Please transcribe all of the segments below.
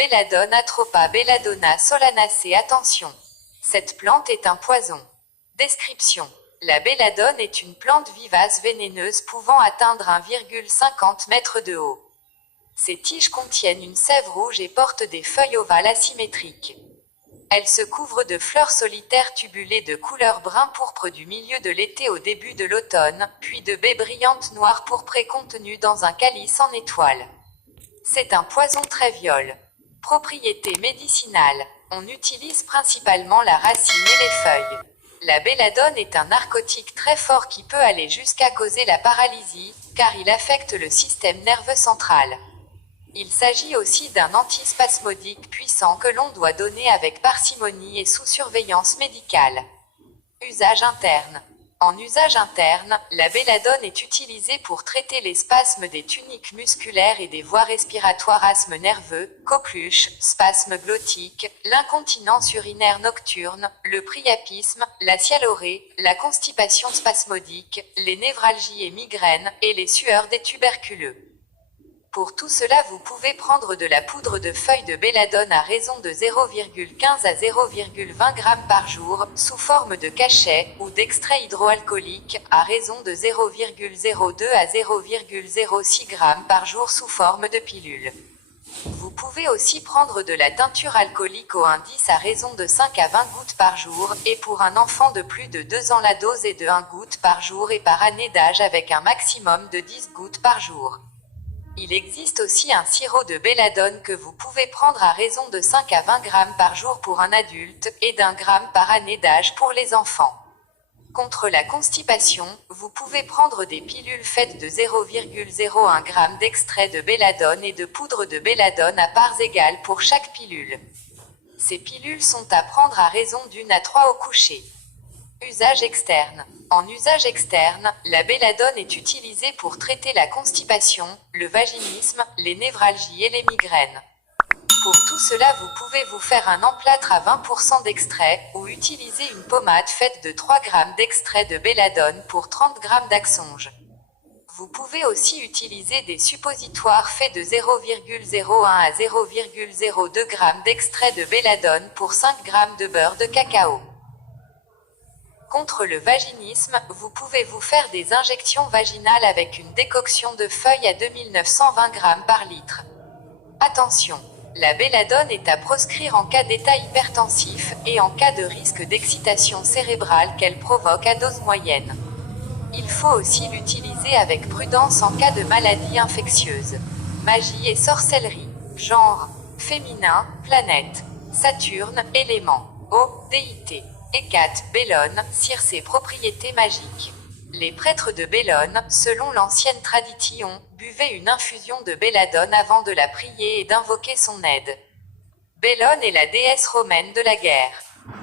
Belladone atropa belladonna solanacea. Attention. Cette plante est un poison. Description. La belladone est une plante vivace vénéneuse pouvant atteindre 1,50 m de haut. Ses tiges contiennent une sève rouge et portent des feuilles ovales asymétriques. Elle se couvre de fleurs solitaires tubulées de couleur brun-pourpre du milieu de l'été au début de l'automne, puis de baies brillantes noires pourprées contenues dans un calice en étoile. C'est un poison très viol. Propriété médicinale. On utilise principalement la racine et les feuilles. La belladone est un narcotique très fort qui peut aller jusqu'à causer la paralysie, car il affecte le système nerveux central. Il s'agit aussi d'un antispasmodique puissant que l'on doit donner avec parcimonie et sous surveillance médicale. Usage interne. En usage interne, la belladone est utilisée pour traiter les spasmes des tuniques musculaires et des voies respiratoires, asthme nerveux, coqueluche, spasmes glottiques, l'incontinence urinaire nocturne, le priapisme, la sialorrhée, la constipation spasmodique, les névralgies et migraines, et les sueurs des tuberculeux. Pour tout cela, vous pouvez prendre de la poudre de feuilles de belladone à raison de 0,15 à 0,20 g par jour, sous forme de cachet, ou d'extrait hydroalcoolique, à raison de 0,02 à 0,06 g par jour sous forme de pilule. Vous pouvez aussi prendre de la teinture alcoolique au indice à raison de 5 à 20 gouttes par jour, et pour un enfant de plus de 2 ans la dose est de 1 goutte par jour et par année d'âge avec un maximum de 10 gouttes par jour. Il existe aussi un sirop de belladone que vous pouvez prendre à raison de 5 à 20 g par jour pour un adulte, et d'1 g par année d'âge pour les enfants. Contre la constipation, vous pouvez prendre des pilules faites de 0,01 g d'extrait de belladone et de poudre de belladone à parts égales pour chaque pilule. Ces pilules sont à prendre à raison d'1 à 3 au coucher. Usage externe. En usage externe, la belladone est utilisée pour traiter la constipation, le vaginisme, les névralgies et les migraines. Pour tout cela, vous pouvez vous faire un emplâtre à 20% d'extrait, ou utiliser une pommade faite de 3 g d'extrait de belladone pour 30 g d'axonge. Vous pouvez aussi utiliser des suppositoires faits de 0,01 à 0,02 g d'extrait de belladone pour 5 g de beurre de cacao. Contre le vaginisme, vous pouvez vous faire des injections vaginales avec une décoction de feuilles à 2920 g par litre. Attention! La belladone est à proscrire en cas d'état hypertensif, et en cas de risque d'excitation cérébrale qu'elle provoque à dose moyenne. Il faut aussi l'utiliser avec prudence en cas de maladie infectieuse. Magie et sorcellerie. Genre. Féminin, planète. Saturne, élément. Eau, déité. Hécate, Bellone, Circé, propriétés magiques. Les prêtres de Bellone, selon l'ancienne tradition, buvaient une infusion de belladone avant de la prier et d'invoquer son aide. Bellone est la déesse romaine de la guerre.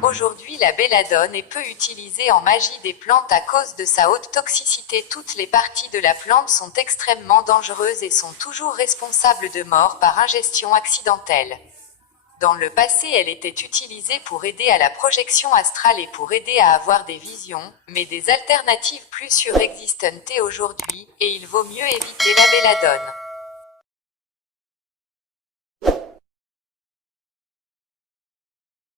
Aujourd'hui, la belladone est peu utilisée en magie des plantes à cause de sa haute toxicité. Toutes les parties de la plante sont extrêmement dangereuses et sont toujours responsables de mort par ingestion accidentelle. Dans le passé, elle était utilisée pour aider à la projection astrale et pour aider à avoir des visions, mais des alternatives plus sûres existent aujourd'hui, et il vaut mieux éviter la belladone.